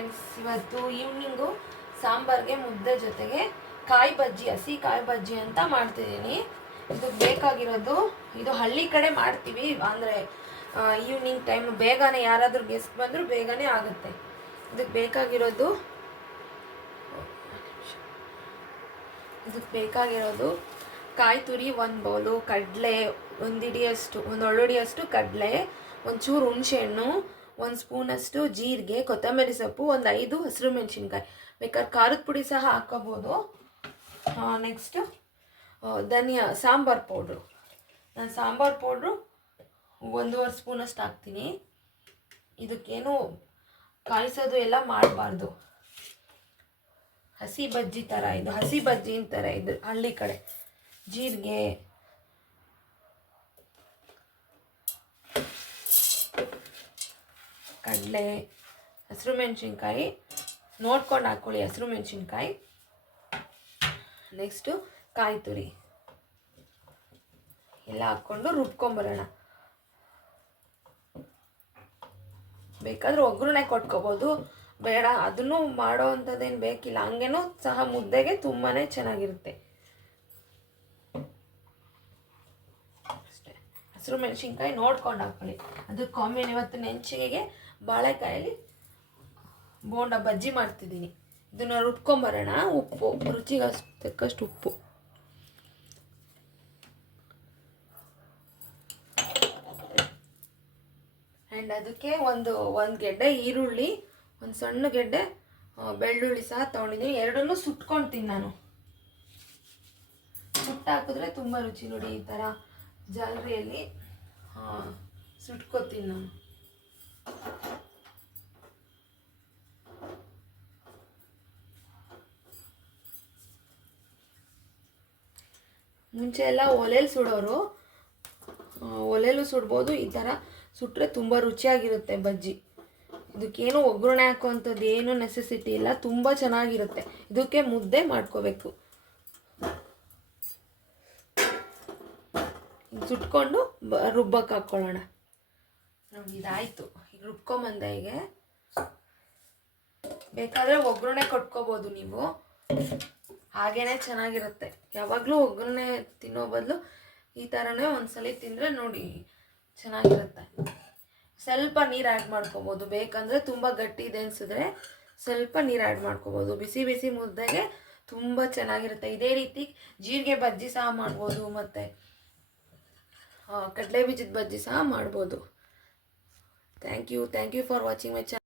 Friends, ಇವತ್ತು evening ಸಾಂಬಾರ್ಗೆ ಮುದ್ದೆ ಜೊತೆಗೆ ಕಾಯಿ ಬಜ್ಜಿ, ಹಸಿ ಕಾಯಿ ಬಜ್ಜಿ ಅಂತ ಮಾಡ್ತಿದ್ದೀನಿ. ಇದಕ್ಕೆ ಬೇಕಾಗಿರೋದು, ಇದು ಹಳ್ಳಿ ಕಡೆ ಮಾಡ್ತೀವಿ, ಅಂದರೆ ಈವ್ನಿಂಗ್ ಟೈಮ್ ಬೇಗನೆ ಯಾರಾದರೂ ಗೆಸ್ಟ್ ಬಂದರೂ ಬೇಗನೆ ಆಗುತ್ತೆ. ಇದಕ್ಕೆ ಬೇಕಾಗಿರೋದು ಕಾಯಿ ತುರಿ 1 ಬೌಲು, ಕಡಲೆ ಒಂದು ಒಳ್ಳುಡಿಯಷ್ಟು ಕಡಲೆ, ಒಂಚೂರು ಹುಣಸೆಹಣ್ಣು, 1 ಸ್ಪೂನಷ್ಟು ಜೀರಿಗೆ, ಕೊತ್ತಂಬರಿ ಸೊಪ್ಪು, ಒಂದು 5 ಹಸಿರು ಮೆಣಸಿನ್ಕಾಯಿ. ಬೇಕಾದ್ರೆ ಖಾರದ ಪುಡಿ ಸಹ ಹಾಕೋಬೋದು. ನೆಕ್ಸ್ಟು ಧನಿಯಾ ಸಾಂಬಾರು ಪೌಡ್ರು. ನಾನು ಸಾಂಬಾರು ಪೌಡ್ರು 1.5 ಸ್ಪೂನಷ್ಟು ಹಾಕ್ತೀನಿ. ಇದಕ್ಕೇನು ಕಾಯಿಸೋದು ಎಲ್ಲ ಮಾಡಬಾರ್ದು. ಹಸಿ ಬಜ್ಜಿ ಥರ ಇದು, ಹಸಿ ಬಜ್ಜಿನ ಥರ ಇದು ಹಳ್ಳಿ ಕಡೆ. ಜೀರಿಗೆ, ಕಡಲೆ, ಹಸಿರು ಮೆಣಸಿನ್ಕಾಯಿ ನೋಡ್ಕೊಂಡು ಹಾಕ್ಕೊಳ್ಳಿ, ಹಸಿರು ಮೆಣಸಿನ್ಕಾಯಿ. ನೆಕ್ಸ್ಟು ಕಾಯಿ ತುರಿ ಎಲ್ಲ ಹಾಕ್ಕೊಂಡು ರುಬ್ಕೊಂಬರೋಣ. ಬೇಕಾದ್ರೆ ಒಗ್ಗರಣೆ ಕೊಟ್ಕೋಬೋದು, ಬೇಡ ಅದನ್ನು ಮಾಡೋ ಅಂಥದ್ದೇನು ಬೇಕಿಲ್ಲ, ಹಂಗೇನೂ ಸಹ ಮುದ್ದೆಗೆ ತುಂಬಾ ಚೆನ್ನಾಗಿರುತ್ತೆ. ಅಷ್ಟೇ, ಹಸಿರು ಮೆಣಸಿನ್ಕಾಯಿ ನೋಡ್ಕೊಂಡು ಹಾಕ್ಕೊಳ್ಳಿ. ಅದು ಇವತ್ತು ನೆಂಚಿಗೆಗೆ ಬಾಳೆಕಾಯಲ್ಲಿ ಬೋಂಡ ಬಜ್ಜಿ ಮಾಡ್ತಿದ್ದೀನಿ. ಇದನ್ನು ರುಬ್ಕೊಂಬರೋಣ. ಉಪ್ಪು, ರುಚಿಗೆ ತಕ್ಕಷ್ಟು ಉಪ್ಪು, ಆ್ಯಂಡ್ ಅದಕ್ಕೆ ಒಂದು ಗೆಡ್ಡೆ ಈರುಳ್ಳಿ, ಒಂದು ಸಣ್ಣ ಗೆಡ್ಡೆ ಬೆಳ್ಳುಳ್ಳಿ ಸಹ ತೊಗೊಂಡಿದ್ದೀನಿ. ಎರಡನ್ನೂ ಸುಟ್ಕೊಳ್ತೀನಿ ನಾನು. ಸುಟ್ಟಾಕಿದ್ರೆ ತುಂಬ ರುಚಿ. ನೋಡಿ, ಈ ಥರ ಜಾಲರಿಯಲ್ಲಿ ಸುಟ್ಕೋತೀನಿ ನಾನು. ಮುಂಚೆ ಎಲ್ಲ ಒಲೆಯಲ್ಲಿ ಸುಡೋರು, ಒಲೆಯಲ್ಲೂ ಸುಡ್ಬೋದು. ಈ ಥರ ಸುಟ್ಟರೆ ತುಂಬ ರುಚಿಯಾಗಿರುತ್ತೆ ಬಜ್ಜಿ. ಇದಕ್ಕೇನು ಒಗ್ಗರಣೆ ಹಾಕುವಂಥದ್ದು ಏನೂ ನೆಸೆಸಿಟಿ ಇಲ್ಲ, ತುಂಬ ಚೆನ್ನಾಗಿರುತ್ತೆ. ಇದಕ್ಕೆ ಮುದ್ದೆ ಮಾಡ್ಕೋಬೇಕು. ಸುಟ್ಕೊಂಡು ರುಬ್ಬಕ್ಕೆ ಹಾಕ್ಕೊಳ್ಳೋಣ. ನೋಡಿ, ಇದಾಯಿತು. ಈಗ ರುಬ್ಕೊಂಬಂದೆ. ಹೀಗೆ ಬೇಕಾದರೆ ಒಗ್ಗರಣೆ ಕೊಟ್ಕೋಬೋದು ನೀವು, ಹಾಗೇ ಚೆನ್ನಾಗಿರುತ್ತೆ. ಯಾವಾಗಲೂ ಒಗ್ಗರಣೆ ತಿನ್ನೋ ಬದಲು ಈ ಥರನೇ ಒಂದ್ಸಲ ತಿಂದರೆ ನೋಡಿ ಚೆನ್ನಾಗಿರುತ್ತೆ. ಸ್ವಲ್ಪ ನೀರು ಆ್ಯಡ್ ಮಾಡ್ಕೋಬೋದು, ಬೇಕಂದರೆ ತುಂಬ ಗಟ್ಟಿ ಇದೆ ಅನಿಸಿದ್ರೆ ಸ್ವಲ್ಪ ನೀರು ಆ್ಯಡ್ ಮಾಡ್ಕೋಬೋದು. ಬಿಸಿ ಬಿಸಿ ಮುದ್ದೆಗೆ ತುಂಬ ಚೆನ್ನಾಗಿರುತ್ತೆ. ಇದೇ ರೀತಿ ಜೀರಿಗೆ ಬಜ್ಜಿ ಸಹ ಮಾಡ್ಬೋದು, ಮತ್ತು ಕಡಲೆ ಬೀಜದ ಬಜ್ಜಿ ಸಹ ಮಾಡ್ಬೋದು. Thank you for watching my channel.